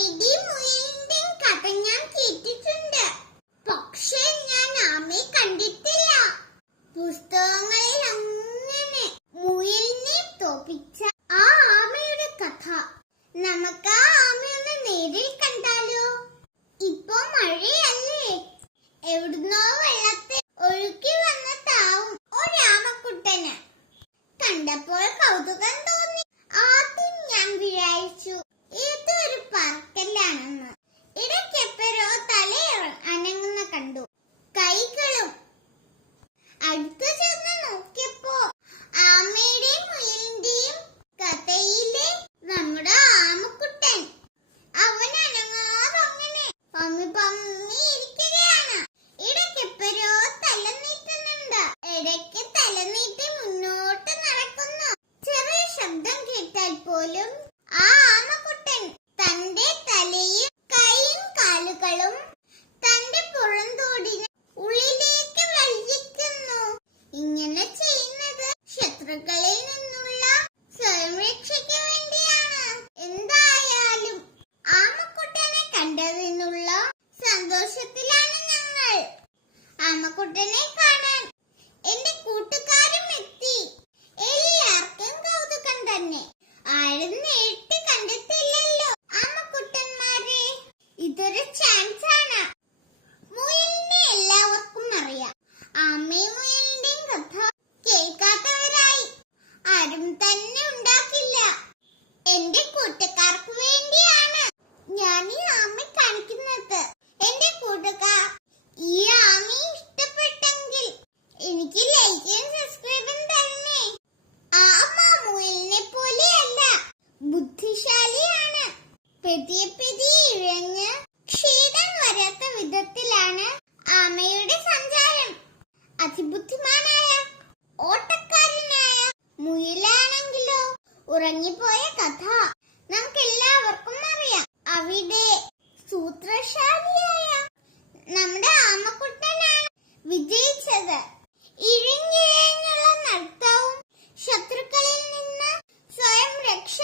ആമയുടെയും മുയലിന്റെയും കഥ ഞാൻ കേട്ടിട്ടുണ്ട്. പക്ഷെ ഞാൻ ആമയെ കണ്ടിട്ടില്ല. പുസ്തകങ്ങളിൽ അങ്ങനെ മുയലിനെ തോപ്പിച്ച ആ ആമയുടെ കഥ. നമുക്ക് ആ ആമയൊന്ന് നേരിൽ കണ്ടാലോ? ഇപ്പൊ മഴയല്ലേ, എവിടുന്നോ വെള്ളത്തിൽ ഒഴുക്കി വന്നതാവും ഒരാമക്കുട്ടന്. കണ്ടപ്പോൾ കൗതുകം തോന്നി. ആദ്യം ഞാൻ വിചാരിച്ചു ഇതൊരു പറക്കലാണെന്ന്. ഇടയ്ക്കെപ്പോഴോ തല അനങ്ങുന്ന കണ്ടു, കൈകളും. അടുത്തു ചെന്ന് നോക്കിയപ്പോ ആമയുടെയും മുയലിന്റെയും കഥയിലെ നമ്മുടെ ആമക്കുട്ടൻ. അവൻ അനങ്ങാതെ അങ്ങനെ പമ്മി പമ്മി ഇരിക്കുകയാണ്. ഇടയ്ക്കെപ്പോഴോ തല നീട്ടുന്നുണ്ട്, ഇടയ്ക്ക് തല നീട്ടി മുന്നോട്ട് നടക്കുന്നു. ചെറിയ ശബ്ദം കേട്ടാൽ പോലും ആ ആമക്കുട്ടൻ തന്റെ തലയും കൈയും കാലുകളും തന്റെ പുറംതോടിന് ഉള്ളിലേക്ക് വലിക്കുന്നു. ഇങ്ങനെ ചെയ്യുന്നത് ശത്രുക്കളിൽ നിന്നുള്ള സ്വയംരക്ഷയ്ക്ക് വേണ്ടിയാണ്. എന്തായാലും ആമക്കുട്ടനെ കണ്ടതിനുള്ള സന്തോഷത്തിലാണ് ഞങ്ങൾ. ആമക്കുട്ടനെ കാണാൻ എന്റെ കൂട്ടുകാരും എത്തി. എല്ലാവർക്കും കൗതുകം തന്നെ. ആരും നേരിട്ട് കണ്ടിട്ടില്ലല്ലോ ആമക്കുട്ടന്മാരെ. ഇതൊരു ചാൻസ് ആണ്. മുയലിനെ എല്ലാവർക്കും അറിയാം. ആമയും മുയലിന്റെയും കഥ കേൾക്കാത്തവരായി ആരും തന്നെ ഉണ്ടാക്കില്ല. എന്റെ കൂട്ടുകാർക്ക് വേണ്ടിയാണ് ഞാൻ ഈ ആമയെ കാണിക്കുന്നത്. എന്റെ കൂട്ടുകാർ ഈ ആമയെ ഇഷ്ടപ്പെട്ടെങ്കിൽ എനിക്ക് ലൈക്കും സബ്സ്ക്രൈബും തരണേ. ആമ മുയലിനെ പോലെയല്ല, ബുദ്ധിശാലിയാണ്. പെതിയെ പെതിയെ ഇഴഞ്ഞ് ക്ഷീണം വരാത്ത വിധത്തിലാണ് ആമയുടെ സഞ്ചാരം. അതിബുദ്ധിമാനായ ഓട്ടക്കാരനായ മുയലാണെങ്കിലോ ഉറങ്ങിപ്പോയ കഥ നമുക്ക് എല്ലാവർക്കും അറിയാം. അവിടെ സൂത്രശാലിയായ നമ്മുടെ ആമക്കുട്ടനാണ് വിജയിച്ചത്. ഇഴഞ്ഞിഴഞ്ഞുള്ള നടത്തവും ശത്രുക്കളിൽ നിന്ന് സ്വയം രക്ഷ